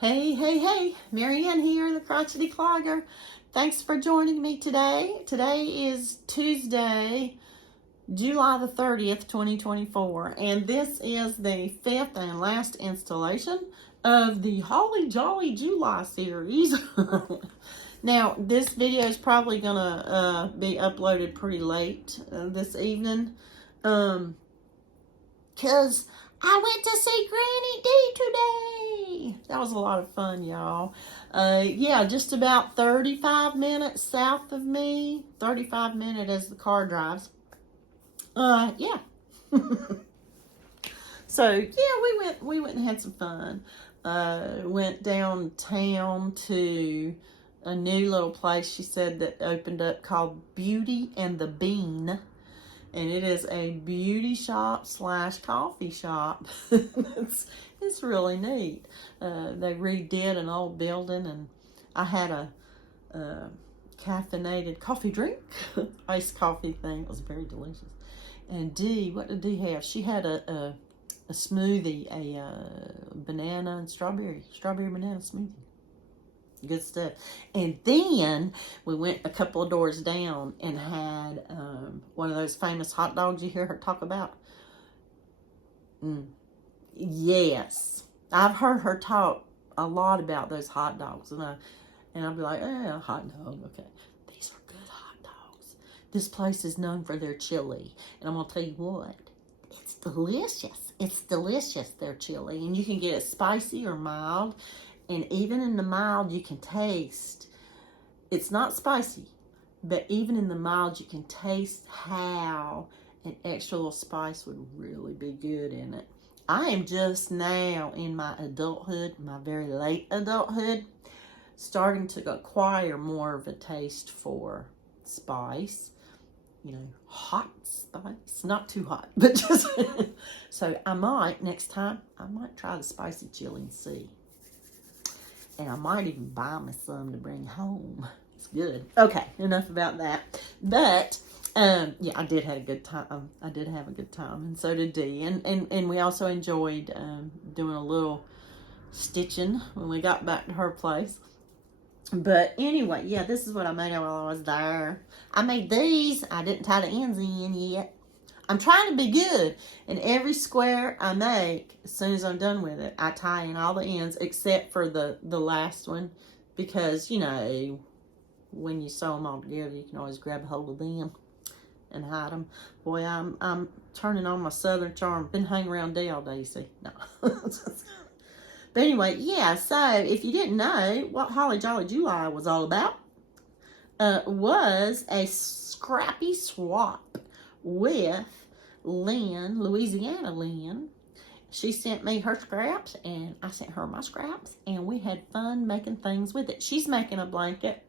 Hey, hey, hey, Marieanne here, the Crotchety Clogger. Thanks for joining me today. Today is Tuesday, July the 30th, 2024, and this is the fifth and last installation of the Holly Jolly July series. Now, this video is probably going to be uploaded pretty late this evening, because I went to see Granny D today. That was a lot of fun, y'all. Yeah, just about 35 minutes south of me. 35 minutes as the car drives. Yeah. So, yeah, we went and had some fun. Went downtown to a new little place she said that opened up called Beauty and the Bean. And it is a beauty shop / coffee shop. It's really neat. They redid an old building, and I had a caffeinated coffee drink, iced coffee thing. It was very delicious. And Dee, what did Dee have? She had a smoothie, a banana and strawberry banana smoothie. Good stuff. And then we went a couple of doors down and had one of those famous hot dogs you hear her talk about. Yes. I've heard her talk a lot about those hot dogs. And I'll be like, hot dog, okay. These are good hot dogs. This place is known for their chili. And I'm going to tell you what, it's delicious. It's delicious, their chili. And you can get it spicy or mild. And even in the mild, you can taste, it's not spicy, but even in the mild, you can taste how an extra little spice would really be good in it. I am just now in my adulthood, my very late adulthood, starting to acquire more of a taste for spice. You know, hot spice, not too hot, but just, so I might, next time, I might try the spicy chili and see. And I might even buy me some to bring home. It's good. Okay, enough about that. But, yeah, I did have a good time. And so did Dee. And we also enjoyed doing a little stitching when we got back to her place. But anyway, yeah, this is what I made while I was there. I made these. I didn't tie the ends in yet. I'm trying to be good, and every square I make, as soon as I'm done with it, I tie in all the ends except for the last one, because, you know, when you sew them all together, you can always grab a hold of them and hide them. Boy, I'm turning on my Southern charm. Been hanging around Dee all day, you see. No. But anyway, yeah, so if you didn't know what Holly Jolly July was all about, was a Scrappy swap with Lynn, Louisiana Lynn. She sent me her scraps and I sent her my scraps, and we had fun making things with it. She's making a blanket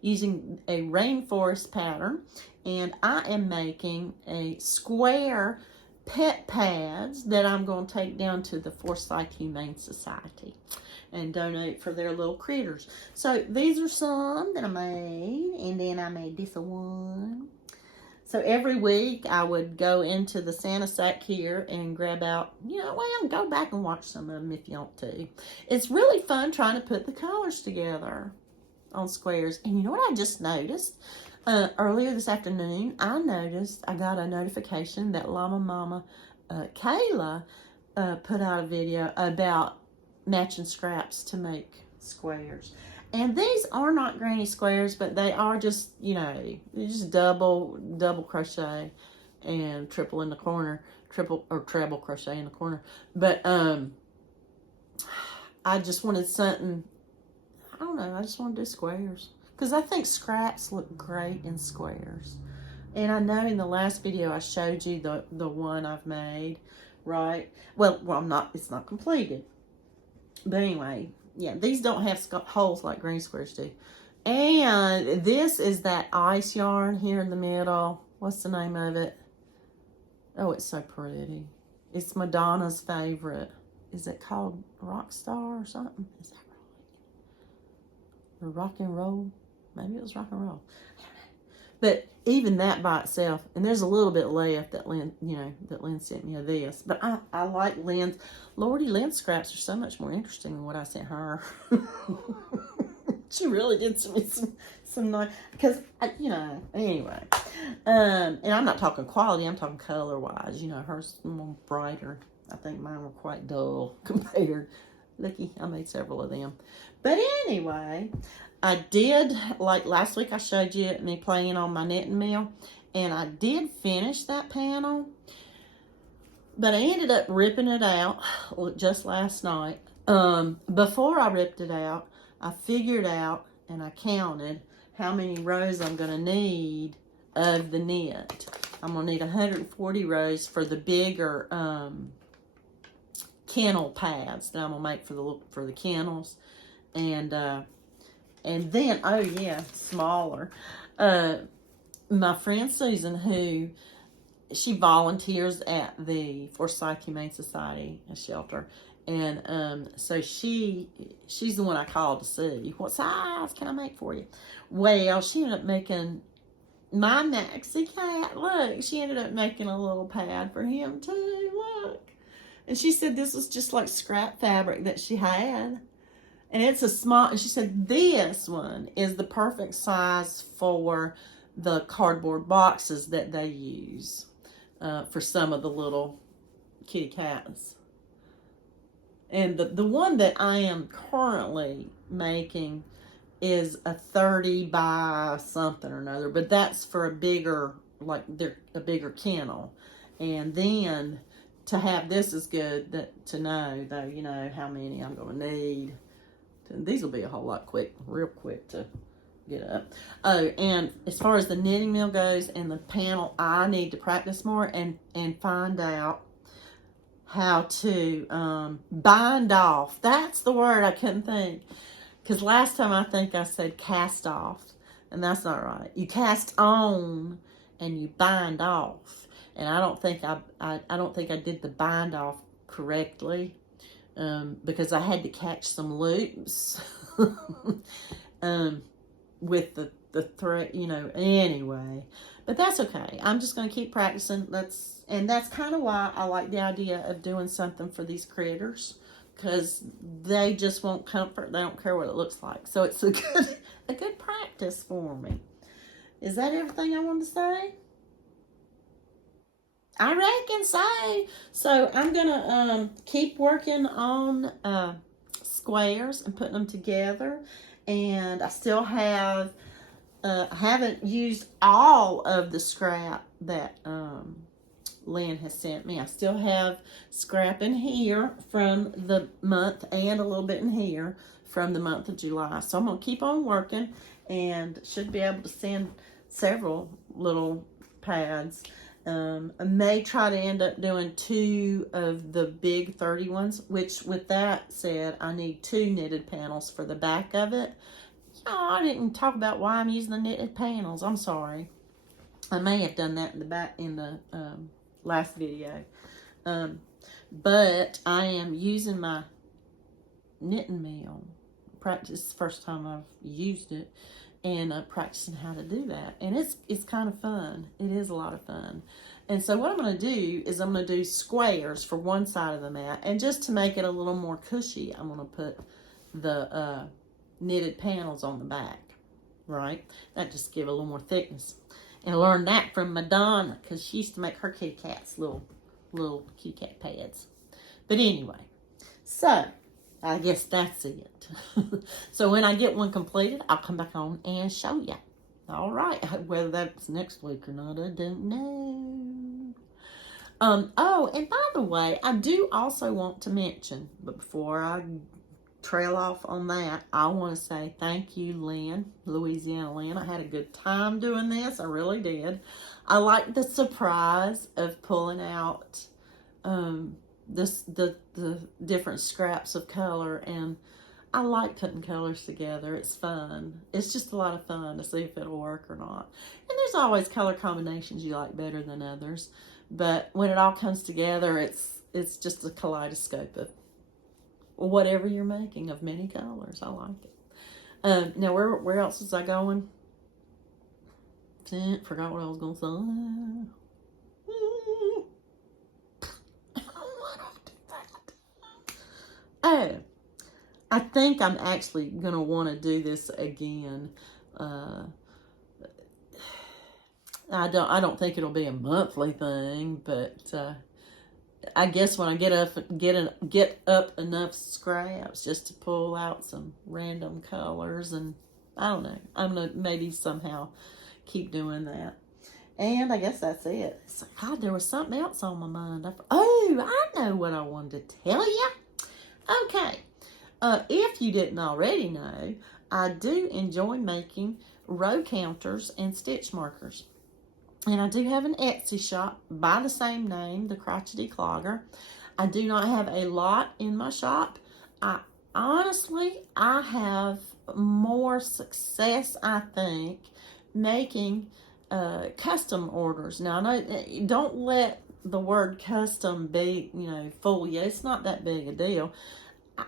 using a rainforest pattern, and I am making a square pet pads that I'm going to take down to the Forsyth Humane Society and donate for their little critters. So these are some that I made, and then I made this one. So every week I would go into the Santa sack here and grab out, go back and watch some of them if you want to. It's really fun trying to put the colors together on squares. And you know what I just noticed? Earlier this afternoon, I got a notification that Llama Mama Kayla put out a video about matching scraps to make squares. And these are not granny squares, but they are just, just double crochet and triple in the corner, treble crochet in the corner. But I just wanted something, I don't know, I just want to do squares. Because I think scraps look great in squares. And I know in the last video I showed you the one I've made, right? Well, it's not completed. But anyway, yeah, these don't have holes like green squares do. And this is that ice yarn here in the middle. What's the name of it? Oh, it's so pretty. It's Madonna's favorite. Is it called Rockstar or something? Is that right? Or Rock and Roll? Maybe it was Rock and Roll. But even that by itself, and there's a little bit left that Lynn, that Lynn sent me of this. But I like Lynn's. Lordy, Lynn's scraps are so much more interesting than what I sent her. She really did send me some nice, because, anyway. And I'm not talking quality, I'm talking color-wise. Hers a little brighter. I think mine were quite dull compared. Looky, I made several of them. But anyway, I did, like last week I showed you me playing on my knitting mill, and I did finish that panel, but I ended up ripping it out just last night. Before I ripped it out, I figured out and I counted how many rows I'm going to need of the knit. I'm going to need 140 rows for the bigger kennel pads that I'm going to make for the kennels. And then, oh yeah, smaller. My friend Susan, who she volunteers at the Forsyth Humane Society, a shelter, and so she's the one I called to see what size can I make for you. Well, she ended up making my Maxie cat. Look, she ended up making a little pad for him too. Look, and she said this was just like scrap fabric that she had. And it's a small, and she said this one is the perfect size for the cardboard boxes that they use for some of the little kitty cats. And the one that I am currently making is a 30 by something or another, but that's for a bigger, like a bigger kennel. And then to have this is good to know, though, how many I'm going to need. These will be a whole lot real quick to get up. Oh, and as far as the knitting mill goes and the panel, I need to practice more and find out how to bind off. That's the word I couldn't think. Because last time I think I said cast off, and that's not right. You cast on and you bind off. And I don't think I did the bind off correctly. Because I had to catch some loops with the thread, anyway. But that's okay. I'm just going to keep practicing. And that's kind of why I like the idea of doing something for these critters, because they just want comfort. They don't care what it looks like. So it's a good practice for me. Is that everything I wanted to say? I reckon so. So I'm gonna keep working on squares and putting them together. And I still have, I haven't used all of the scrap that Lynn has sent me. I still have scrap in here from the month and a little bit in here from the month of July. So I'm gonna keep on working and should be able to send several little pads. I may try to end up doing 2 of the big 30 ones, which with that said, I need 2 knitted panels for the back of it. I didn't talk about why I'm using the knitted panels. I'm sorry. I may have done that in the last video. But I am using my knitting mill. Practice the first time I've used it. And practicing how to do that. And it's kind of fun. It is a lot of fun. And so what I'm going to do is I'm going to do squares for one side of the mat. And just to make it a little more cushy, I'm going to put the knitted panels on the back. Right? That just give a little more thickness. And I learned that from Madonna, because she used to make her kitty cats little kitty cat pads. But anyway, so I guess that's it. So when I get one completed, I'll come back on and show you. All right. Whether that's next week or not, I don't know. Oh, and by the way, I do also want to mention, but before I trail off on that, I want to say thank you, Lynn, Louisiana Lynn. I had a good time doing this. I really did. I like the surprise of pulling out the different scraps of color, and I like putting colors together. It's fun. It's just a lot of fun to see if it'll work or not. And there's always color combinations you like better than others, but when it all comes together, it's just a kaleidoscope of whatever you're making of many colors. I like it. Now where else was I going? Forgot what I was going to say. I don't want to do that. Oh, I think I'm actually going to want to do this again. I don't think it'll be a monthly thing, but I guess when I get up enough scraps just to pull out some random colors, and I don't know, I'm gonna maybe somehow keep doing that. And I guess that's it. So, God, there was something else on my mind. I know what I wanted to tell you. Okay, if you didn't already know, I do enjoy making row counters and stitch markers. And I do have an Etsy shop by the same name, The Crotchety Clogger. I do not have a lot in my shop. Honestly, I have more success, I think, making custom orders. Now, I know, don't let the word custom be, fool you. It's not that big a deal.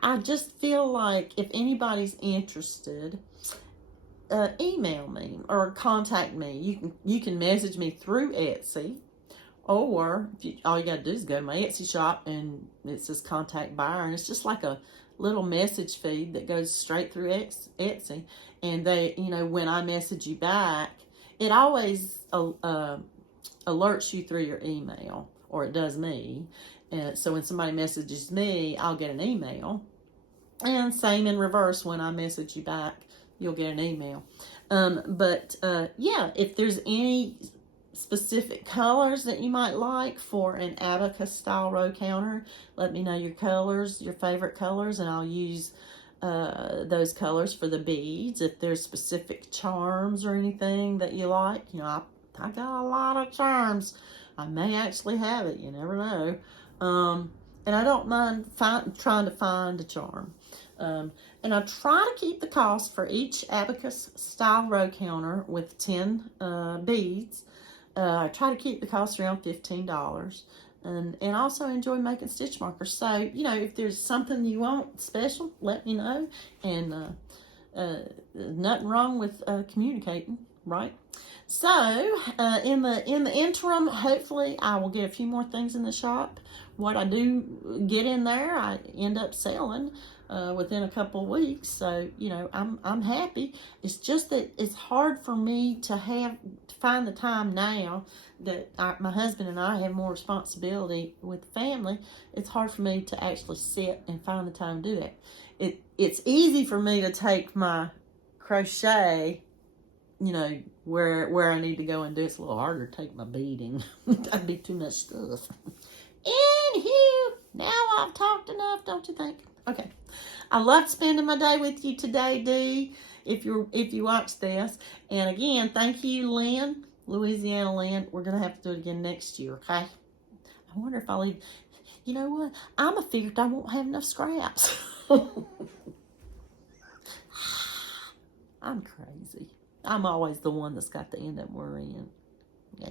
I just feel like if anybody's interested, email me or contact me. You can message me through Etsy, or all you got to do is go to my Etsy shop and it says contact buyer, and it's just like a little message feed that goes straight through Etsy. And they, when I message you back, it always alerts you through your email, or it does me. So when somebody messages me, I'll get an email, and same in reverse. When I message you back, you'll get an email. Yeah, if there's any specific colors that you might like for an abacus style row counter, let me know your colors, your favorite colors, and I'll use those colors for the beads. If there's specific charms or anything that you like, I got a lot of charms. I may actually have it, you never know. And I don't mind trying to find a charm. And I try to keep the cost for each abacus style row counter with 10 beads. I try to keep the cost around $15. And also enjoy making stitch markers. So, if there's something you want special, let me know. And nothing wrong with communicating, right? So, in the interim, hopefully I will get a few more things in the shop. What I do get in there, I end up selling within a couple of weeks. So, I'm happy. It's just that it's hard for me to find the time now that my husband and I have more responsibility with the family. It's hard for me to actually sit and find the time to do that. It's easy for me to take my crochet, where I need to go and do it. It's a little harder to take my beading. That'd be too much stuff. Anywho, now I've talked enough, don't you think? Okay. I loved spending my day with you today, Dee, if you watch this. And again, thank you, Lynn, Louisiana Lynn. We're going to have to do it again next year, okay? I wonder if I'll even... You know what? I'm figured I won't have enough scraps. I'm crazy. I'm always the one that's got to end up worrying. Yeah.